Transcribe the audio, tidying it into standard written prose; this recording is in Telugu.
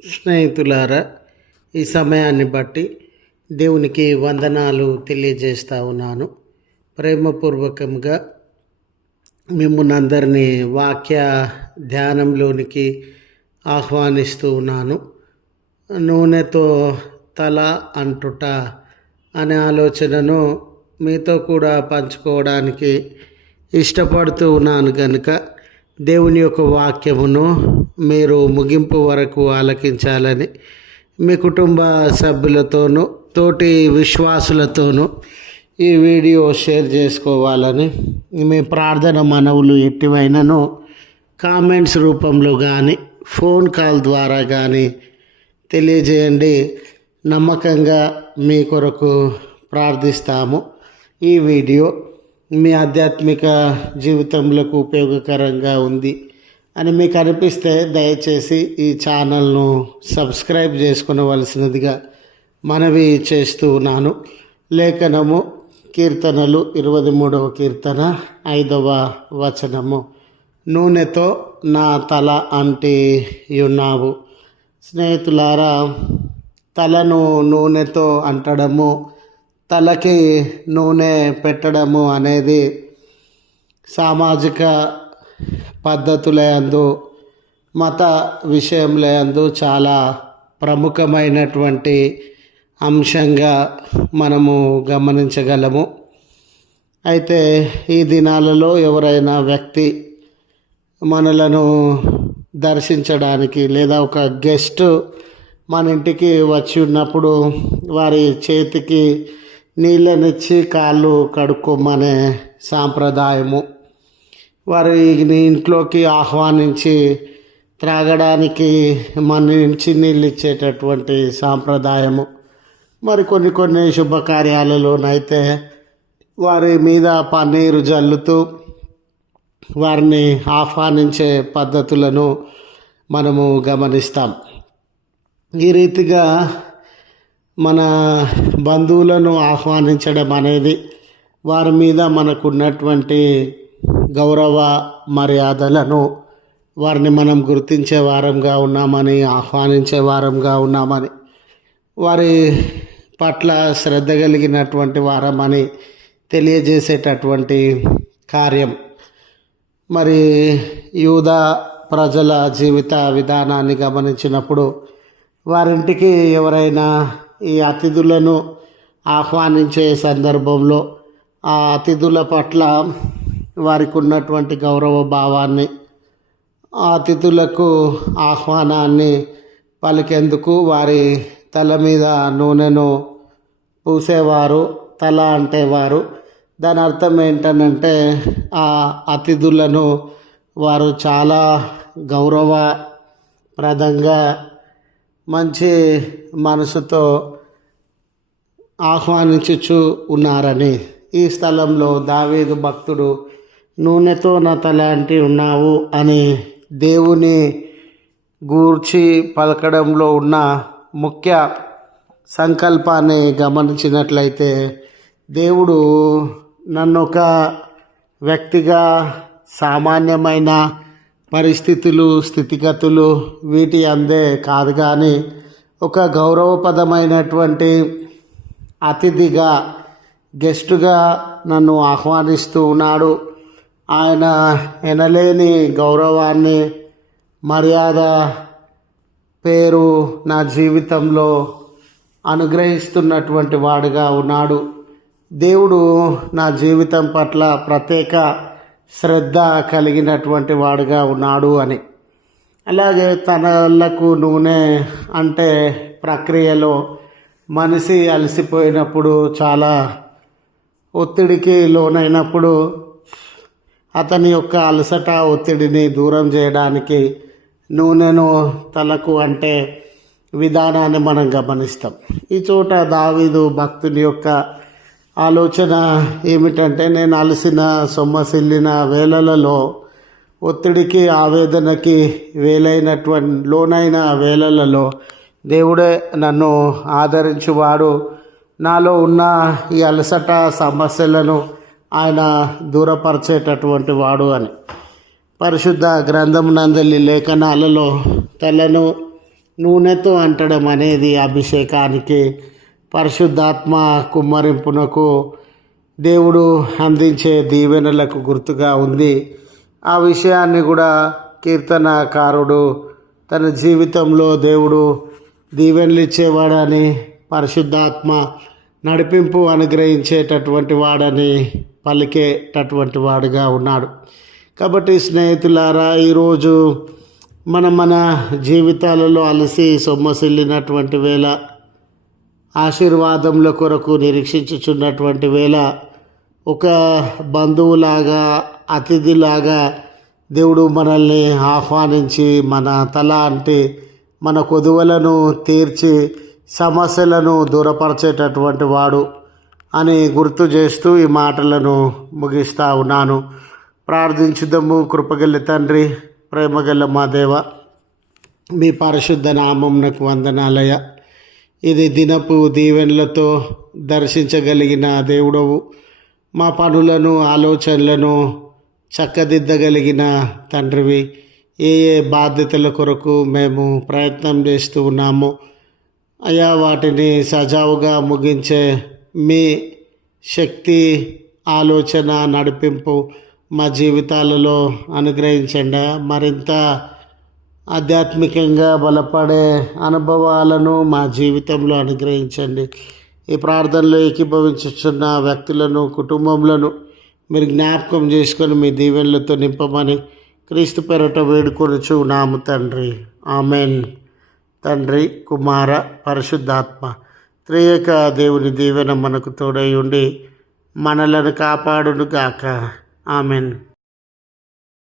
స్నేహితులారా, ఈ సమయాన్ని బట్టి దేవునికి వందనాలు తెలియజేస్తూ ఉన్నాను. ప్రేమపూర్వకంగా మిమ్మల్ని అందరినీ వాక్య ధ్యానంలోనికి ఆహ్వానిస్తూ ఉన్నాను. నూనెతో తల అంటుట అనే ఆలోచనను మీతో కూడా పంచుకోవడానికి ఇష్టపడుతూ ఉన్నాను కనుక దేవుని యొక్క వాక్యమును మీరు ముగింపు వరకు ఆలకించాలని మీ కుటుంబ సభ్యులతోనూ తోటి విశ్వాసులతోనూ ఈ వీడియో షేర్ చేసుకోవాలని మీ ప్రార్థన మనవులు ఎట్టివైనను కామెంట్స్ రూపంలో కానీ ఫోన్ కాల్ ద్వారా కానీ తెలియజేయండి. నమ్మకంగా మీ కొరకు ప్రార్థిస్తాము. ఈ వీడియో మీ ఆధ్యాత్మిక జీవితంలో ఉపయోగకరంగా ఉంది అని మీకు అనిపిస్తే దయచేసి ఈ ఛానల్ను సబ్స్క్రైబ్ చేసుకునవలసినదిగా మనవి చేస్తూ ఉన్నాను. లేఖనము కీర్తనలు 23వ కీర్తన 5వ వచనము. నూనెతో నా తల అంటి ఉన్నావు. స్నేహితులారా, తలను నూనెతో అంటడము, తలకి నూనె పెట్టడము అనేది సామాజిక పద్ధతులందు మత విషయంలో చాలా ప్రముఖమైనటువంటి అంశంగా మనము గమనించగలము. అయితే ఈ దినాలలో ఎవరైనా వ్యక్తి మనలను దర్శించడానికి లేదా ఒక గెస్ట్ మన ఇంటికి వచ్చి ఉన్నప్పుడు వారి చేతికి నీళ్ళనిచ్చి కాళ్ళు కడుక్కోమనే సాంప్రదాయము, వారి ఇంట్లోకి ఆహ్వానించి త్రాగడానికి మన నుంచి నీళ్ళు ఇచ్చేటటువంటి సాంప్రదాయము, మరి కొన్ని శుభకార్యాలలోనైతే వారి మీద పన్నీరు జల్లుతూ వారిని ఆహ్వానించే పద్ధతులను మనము గమనిస్తాం. ఈ రీతిగా మన బంధువులను ఆహ్వానించడం అనేది వారి మీద మనకున్నటువంటి గౌరవ మర్యాదలను వారిని మనం గుర్తించే వారంగా ఉన్నామని, ఆహ్వానించే వారంగా ఉన్నామని, వారి పట్ల శ్రద్ధ కలిగినటువంటి వారమని తెలియజేసేటటువంటి కార్యం. మరి యూదా ప్రజల జీవిత విధానాన్ని గమనించినప్పుడు వారింటికి ఎవరైనా ఈ అతిథులను ఆహ్వానించే సందర్భంలో ఆ అతిథుల పట్ల వారికి ఉన్నటువంటి గౌరవ భావాన్ని, ఆ అతిథులకు ఆహ్వానాన్ని పలికేందుకు వారి తల మీద నూనెను పూసేవారు, తల అంటేవారు. దాని అర్థం ఏంటనంటే ఆ అతిథులను వారు చాలా గౌరవప్రదంగా మంచి మనసుతో ఆహ్వానించుచు ఉన్నారని. ఈ స్థలంలో దావీదు భక్తుడు నూనెతో నా తల అంటి ఉన్నావు అని దేవుని గూర్చి పలకడంలో ఉన్న ముఖ్య సంకల్పాన్ని గమనించినట్లయితే, దేవుడు నన్ను ఒక వ్యక్తిగా సామాన్యమైన పరిస్థితులు, స్థితిగతులు వీటి అందే కాదు కానీ ఒక గౌరవపదమైనటువంటి అతిథిగా, గెస్టుగా నన్ను ఆహ్వానిస్తూ ఉన్నాడు. ఆయన ఎనలేని గౌరవాన్ని, మర్యాద, పేరు నా జీవితంలో అనుగ్రహిస్తున్నటువంటి వాడుగా ఉన్నాడు. దేవుడు నా జీవితం పట్ల ప్రత్యేక శ్రద్ధ కలిగినటువంటి వాడుగా ఉన్నాడు అని. అలాగే తనలకు నూనె అంటే ప్రక్రియలో మనిషి అలసిపోయినప్పుడు, చాలా ఒత్తిడికి లోనైనప్పుడు అతని యొక్క అలసట ఒత్తిడిని దూరం చేయడానికి నూనెను తలకు అంటే విధానాన్ని మనం గమనిస్తాం. ఈ చోట దావీదు భక్తుని యొక్క ఆలోచన ఏమిటంటే, నేను అలసిన సొమ్మసిల్లిన వేళలలో, ఒత్తిడికి ఆవేదనకి లోనైన వేళలలో దేవుడే నన్ను ఆదరించువాడు, నాలో ఉన్న ఈ అలసట సమస్యలను ఆయన దూరపరిచేటటువంటి వాడు అని. పరిశుద్ధ గ్రంథమునందలి లేఖనాలలో తలను నూనెతో అంటడం అనేది అభిషేకానికి పరిశుద్ధాత్మ కుమ్మరింపునకు దేవుడు అందించే దీవెనలకు గుర్తుగా ఉంది. ఆ విషయాన్ని కూడా కీర్తనకారుడు తన జీవితంలో దేవుడు దీవెనలు ఇచ్చేవాడని, పరిశుద్ధాత్మ నడిపింపు అనుగ్రహించేటటువంటి వాడని పలికేటటువంటి వాడుగా ఉన్నాడు. కాబట్టి స్నేహితులారా, ఈరోజు మన జీవితాలలో అలసి సొమ్మసిల్లినటువంటి వేళ, ఆశీర్వాదముల కొరకు నిరీక్షించుచున్నటువంటి వేళ, ఒక బంధువులాగా అతిథిలాగా దేవుడు మనల్ని ఆహ్వానించి మన తల అంటే మన కొదువలను తీర్చి సమస్యలను దూరపరిచేటటువంటి వాడు అని గుర్తు చేస్తూ ఈ మాటలను ముగిస్తూ ఉన్నాను. ప్రార్థించుదాము. కృపగల తండ్రి, ప్రేమగల మా దేవ, మీ పరిశుద్ధ నామమునకు వందనాలయ. ఇది దినపు దీవెనలతో దర్శించగలిగిన దేవుడవు. మా పనులను ఆలోచనలను చక్కదిద్దగలిగిన తండ్రివి. ఏ బాధ్యతల కొరకు మేము ప్రయత్నం చేస్తూ ఉన్నామో అయా, వాటిని సజావుగా ముగించే మీ శక్తి, ఆలోచన, నడిపింపు మా జీవితాలలో అనుగ్రహించండి. మరింత ఆధ్యాత్మికంగా బలపడే అనుభవాలను మా జీవితంలో అనుగ్రహించండి. ఈ ప్రార్థనలో ఏకీభవించుచున్న వ్యక్తులను, కుటుంబములను మీరు జ్ఞాపకం చేసుకొని మీ దీవెనలతో నింపమని క్రీస్తు పేరట వేడుకొనుచు నాము తండ్రి. ఆమెన్. తండ్రి, కుమార, పరిశుద్ధాత్మ త్రియేక దేవుని దీవెన మనకు తోడై ఉండి మనలను కాపాడును గాక. ఆమెన్.